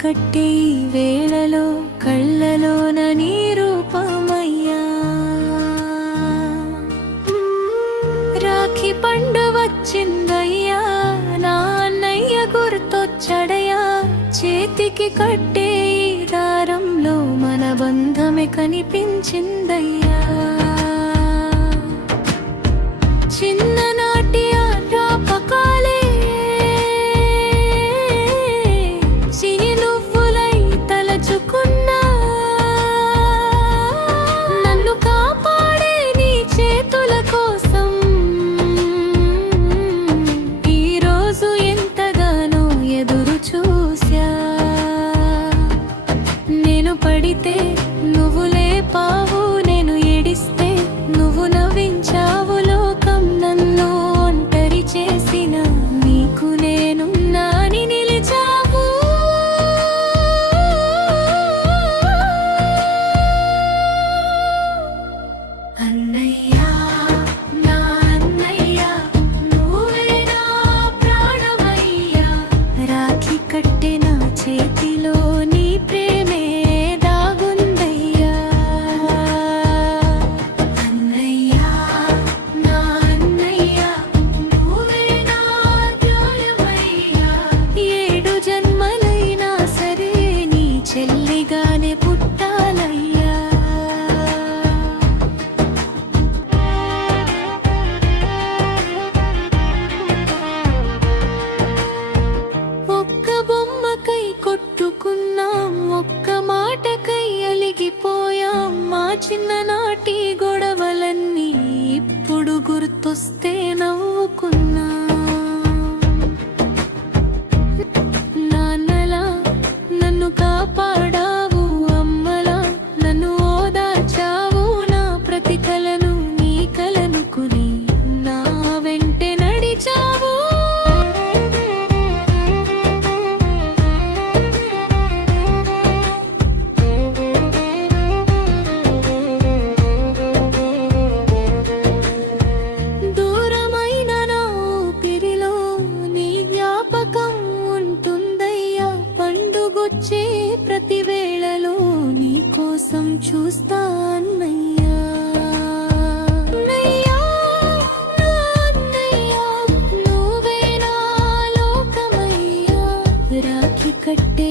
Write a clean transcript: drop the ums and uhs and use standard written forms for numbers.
కట్టే ఈ వేళలో కళ్ళలోన నీ రూపమయ్యా. రాఖీ పండు వచ్చిందయ్యా, నా అన్నయ్య గుర్తొచ్చడయ్యా. చేతికి కట్టే ఈ దారంలో మన బంధమే కనిపించిందయ్యా. చిన్ననాటి ఆ జ్ఞాపకాలే చిరునవ్వులై తలచుకున్నా. నన్ను కాపాడే నీ చేతుల కోసం ఈరోజు ఎంతగానో ఎదురు చూసా. నేను పడితే నువ్వు లేపావు, నేను ఏడిస్తే నువ్వు నవ్వించావు. లోకం నన్ను ఒంటరి చేసిన నీకు నేనున్నా అని నిలిచావు. అన్నయ్యా, నా అన్నయ్యా, నువ్వే నా ప్రాణమయ్యా. రాఖీ కట్టే నా చేతిలో నీ ప్రేమే దాగుందయ్యా. అన్నయ్యా, నా అన్నయ్యా, నువ్వే నా ప్రాణమయ్యా. 7 జన్మలైనా సరే నీ చెల్లిగానే పుట్టాలయ్యా. ఒక్క బొమ్మకై కొట్టుకున్నాం, ఒక్క మాటకై అలిగిపోయాం. మా చిన్ననాటి గొడవలన్నీ ఇప్పుడు గుర్తొస్తే నవ్వుకున్నా. నాన్నలా నన్ను కాపాడావు, అమ్మలా నన్ను ఓదార్చావు. నా ప్రతి కలను నీ కలనుకుని నా వెంటే నడిచావు. దూరమైన నా ఊపిరిలో నీ జ్ఞాపకం ఉంటుందయ్యా. పండుగొచ్చే ప్రతి వేళలో నీ కోసం చూస్తా అన్నయ్యా. అన్నయ్యా, నా అన్నయ్యా, నువ్వే నా లోకమయ్యా. రాఖీ కట్టే